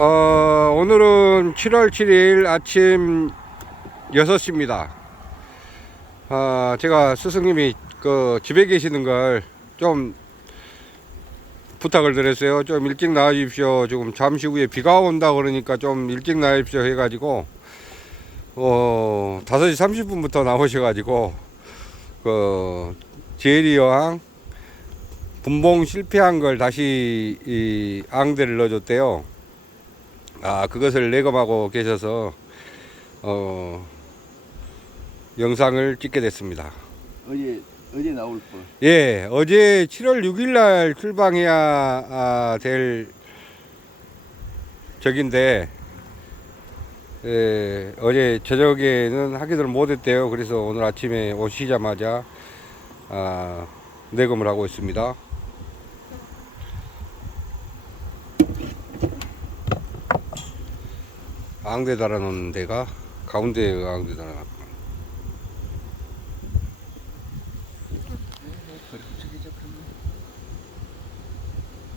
어, 오늘은 7월 7일 아침 6시입니다. 아, 제가 스승님이 그 집에 계시는 걸 좀 부탁을 드렸어요. 좀 일찍 나와 주십시오. 지금 잠시 후에 비가 온다 그러니까 좀 일찍 나와 주십시오 해가지고, 어, 5시 30분부터 나오셔가지고, 그, 제리 여왕 분봉 실패한 걸 다시 이 앙대를 넣어줬대요. 아 그것을 내검하고 계셔서 어 영상을 찍게 됐습니다. 어제 어제 나올 뻔. 예, 어제 7월 6일 날 출방해야 아, 될 적인데 예, 어제 저녁에는 하기를 못했대요. 그래서 오늘 아침에 오시자마자 아, 내검을 하고 있습니다. 앙대 달아놓는 데가 가운데 앙대 달아놨구나.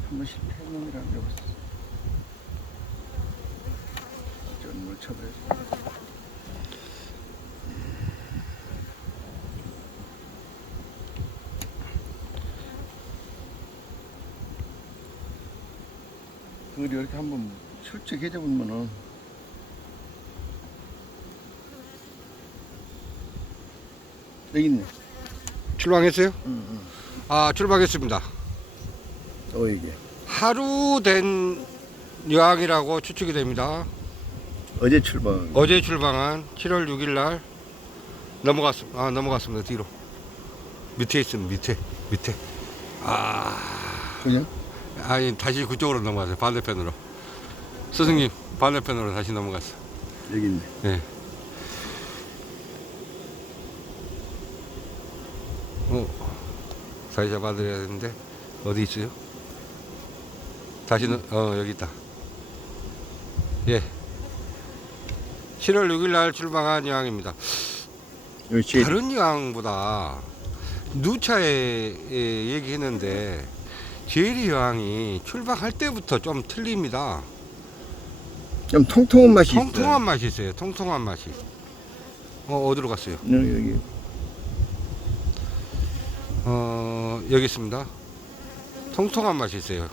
한번 실패한. 전물 쳐버려야지. 그걸 이렇게 한번 슬쩍 해줘보면은 여기 있네. 출방했어요? 응, 응. 아, 출방했습니다. 어 이게 하루 된 여항이라고 추측이 됩니다. 어제 출발. 어제 출방한 7월 6일 날 넘어갔습니다. 아, 넘어갔습니다. 뒤로. 밑에 있습니다. 밑에. 밑에. 아, 그냥? 아니 다시 그쪽으로 넘어갔어요. 반대편으로. 스승님, 반대편으로 다시 넘어갔어. 여기 있네. 예. 어, 다시 잡아드려야 되는데 어디 있어요? 다시는 어 여기 있다. 예. 7월 6일 날 출방한 여항입니다. 여기 제일 다른 여항보다 누차에 예, 얘기했는데 제리 여항이 출방할 때부터 좀 틀립니다. 좀 통통한 맛이 통통한 맛이 있어요. 통통한 맛이. 어 어디로 갔어요? 여기 여기. 어 여기 있습니다. 통통한 맛이 있어요.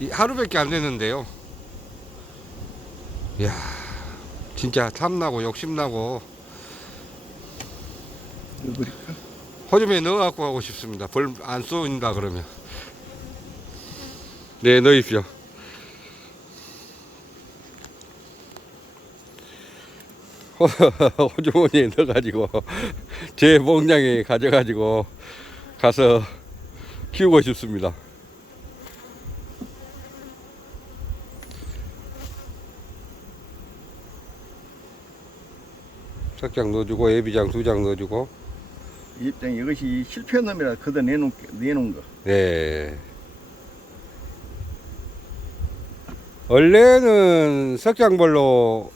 이 하루밖에 안 됐는데요. 이야 진짜 탐나고 욕심나고? 호주에 넣어 갖고 가고 싶습니다. 벌안 쏘인다 그러면. 네 넣으십시오. 호주머니에 넣어가지고 제 목장에 가져가지고 가서 키우고 싶습니다. 석장 넣어주고 예비장 두 장 넣어주고 이 입장 이것이 실패한 놈이라 그다 내놓은 게- 내놓은 거. 네. 원래는 석장벌로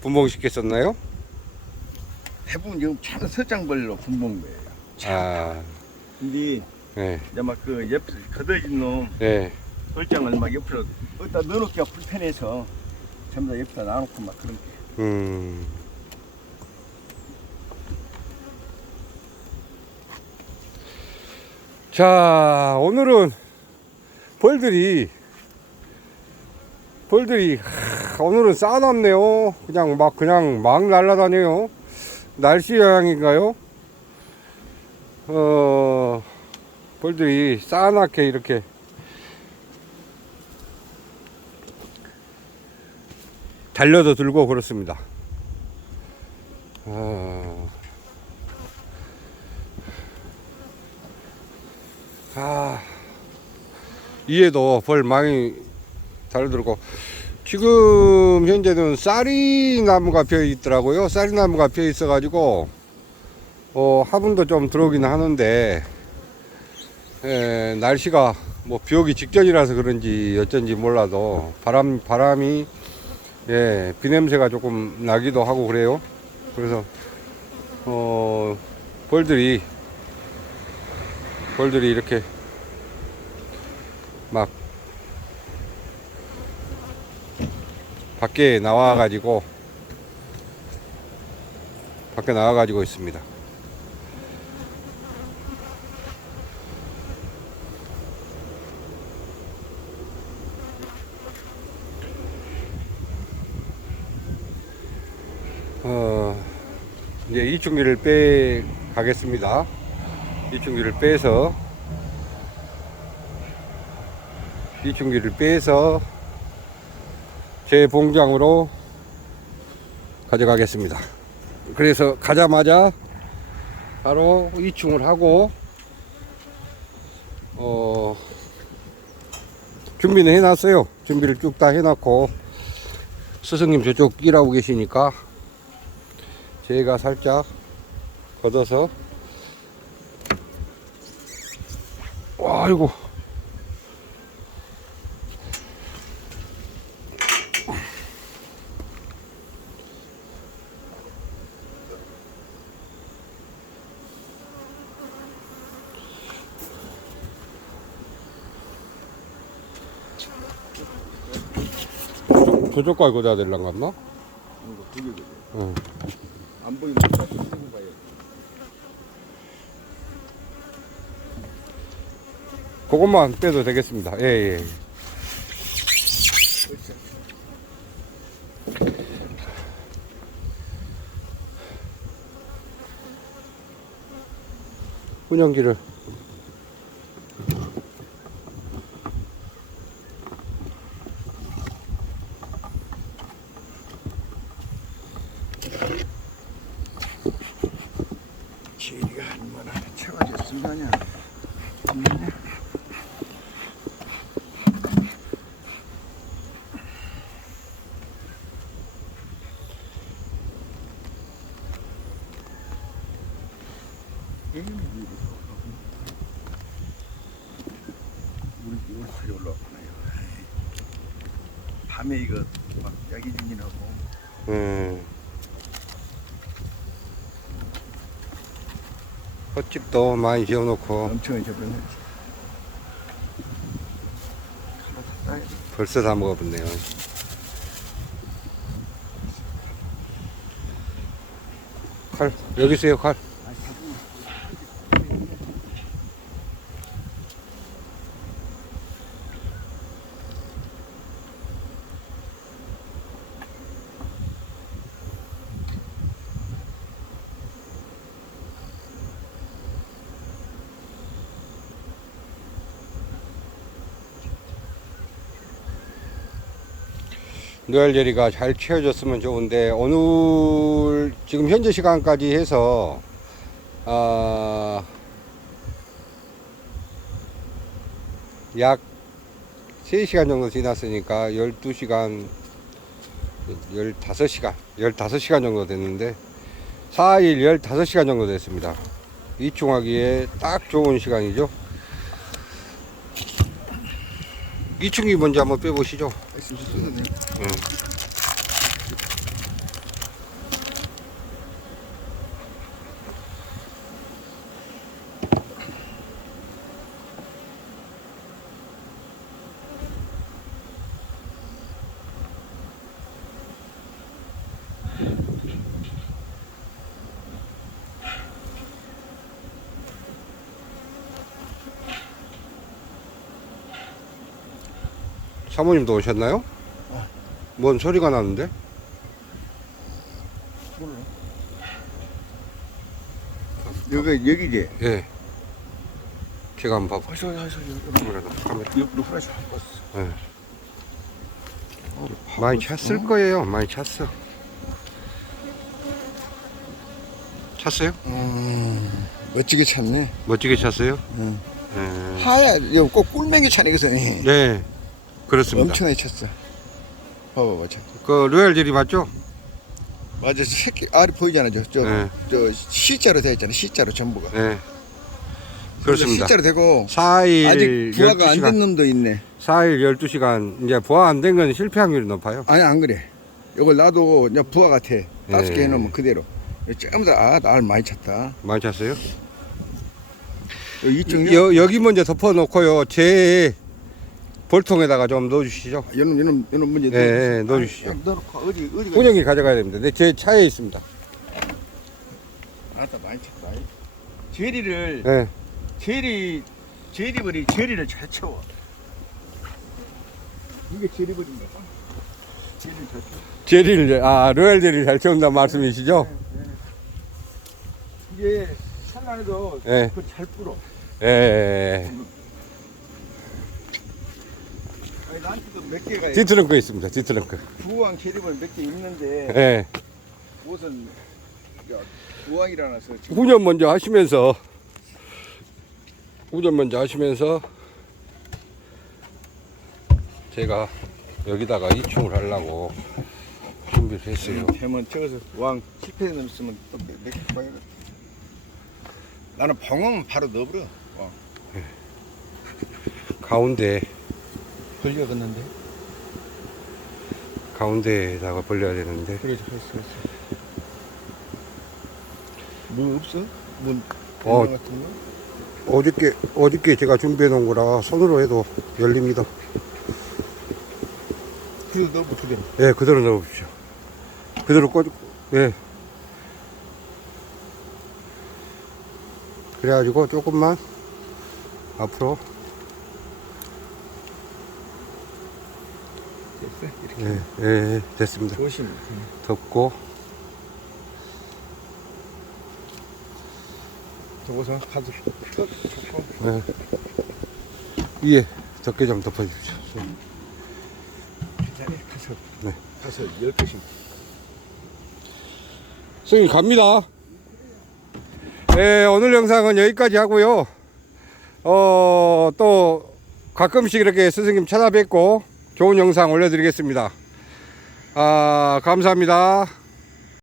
분봉시켰었나요? 대부분 지금 참 서장벌로 분봉 거예요. 아, 근데 네, 이제 막 그 옆에 거둬진 놈 네. 벌장을 막 옆으로 어디다 넣어놓기가 불편해서 전부 다 옆에다 놔놓고 막 그런 게. 음. 자, 오늘은 벌들이 벌들이 하, 오늘은 쌓아놨네요. 그냥 막 그냥 막 날아다녀요. 날씨 영향인가요? 어, 벌들이 쌓아놨게 이렇게 달려도 들고 그렇습니다. 어... 아, 이에도 벌 많이 달려들고 지금 현재는 쌀이 나무가 피어 있더라고요. 쌀이 나무가 피어 있어 가지고 어, 화분도 좀 들어오긴 하는데 에, 날씨가 뭐 비오기 직전이라서 그런지 어쩐지 몰라도 바람 바람이 예, 비 냄새가 조금 나기도 하고 그래요. 그래서 어 벌들이 벌들이 이렇게 막 밖에 나와가지고 밖에 나와가지고 있습니다. 어, 이제 이충기를 빼 가겠습니다. 이충기를 빼서 이충기를 빼서 제 봉장으로 가져가겠습니다. 그래서 가자마자 바로 이충을 하고 어 준비는 해놨어요. 준비를 쭉 다 해놨고 스승님 저쪽 일하고 계시니까 제가 살짝 걷어서 와 이거 저쪽 거 이거 다 될란가 나 이거 두 개거든. 응. 안 보이는 거 쓰고 봐요. 그것만 빼도 되겠습니다. 예, 예. 그렇지. 훈연기를 우리 이거 허리 올라가네요. 밤에 이거 막 야기 중진하고 음. 헛집도 많이 지어놓고 엄청 돼. 벌써 다 먹어봤네요. 칼 여기 있어요 칼. 노열제리가 잘 채워졌으면 좋은데 오늘 지금 현재 시간까지 해서 아, 약 3시간 정도 지났으니까 12시간 15시간 15시간 정도 됐는데 4일 15시간 정도 됐습니다. 이충하기에 딱 좋은 시간이죠 이충이 먼저 한번 빼보시죠. 응. 사모님도 오셨나요? 뭔 소리가 나는데? 몰라. 여기 여기지. 예. 제가 한번 봐봐. 벌써 벌써 카메라, 카메라. 옆으로 한 번. 예. 많이 찼을 거예요. 많이 찼어. 찼어요? 음, 멋지게 찼네. 멋지게 찼어요? 응. 예. 하야, 이거 꼭 꿀맹이 차네 그래서 네. 그렇습니다. 엄청나게 찼어. 봐봐봐, 참. 그 로얄 젤리 맞죠? 맞아, 저 새끼 알이 보이잖아, 저, 저, 네. 저 C자로 되어 있잖아, C자로 전부가. 네. 그렇습니다. C자로 되고 4일 아직 부화가 안된 12시간. 놈도 있네. 4일 12시간. 이제 부화 안 된 건 실패 확률이 높아요. 아니 안 그래. 이걸 놔도 그냥 부화 같아. 다섯 개 네. 해놓으면 그대로. 전부 다, 아, 알 많이 찼다. 많이 찼어요? 여, 여기 먼저 덮어 놓고요. 제 볼통에다가 좀 넣어주시죠. 얘는 얘는 얘는 문제. 예, 예, 넣어주시죠. 넣어놓고 어디 어디가? 훈영이 가져가야 됩니다. 네, 제 차에 있습니다. 알았다 많이 쳤다. 제리를 예. 제리 제리벌이 제리를 잘 채워. 이게 제리벌인가? 제리를 잘 채워. 제리를, 아, 로얄 제리를 잘 채운다는 말씀이시죠? 이게 산란에도 예. 그잘 불어. 예. 아 니, 나한테도 몇 개가 디트렁크 있습니다. 디트렁크. 부왕 제리벌 몇개 있는데 예. 무슨 부왕이라서 지금 운전 먼저 하시면서, 운전 먼저 하시면서, 제가 여기다가 2층을 하려고 준비를 했어요. 되면 저기서 왕 실패는 있으면 또몇개 봐야 나는 벙어면 바로 넣어버려. 왕. 가운데, 걸려갔는데. 가운데에다가 벌려야 되는데, 그래서 했어 했어. 뭐 없어? 뭐 어. 어. 같은 거? 어저께, 어저께 제가 준비해 놓은 거라 손으로 해도 열립니다. 그래도 넣어 그대로. 예, 그대로 넣어보십시오. 그대로 꺼, 예. 그래가지고 조금만 앞으로, 됐어. 이렇게 예, 예, 예, 됐습니다. 조심. 덮고, 저거서 가서 끝. 좋고. 예. 위에 덮개 좀 덮어주십시오. 자리 가서. 네. 가서 열 개씩. 선생님 갑니다. 예, 오늘 영상은 여기까지 하고요. 어, 또 가끔씩 이렇게 스승님 찾아뵙고 좋은 영상 올려드리겠습니다. 아, 감사합니다.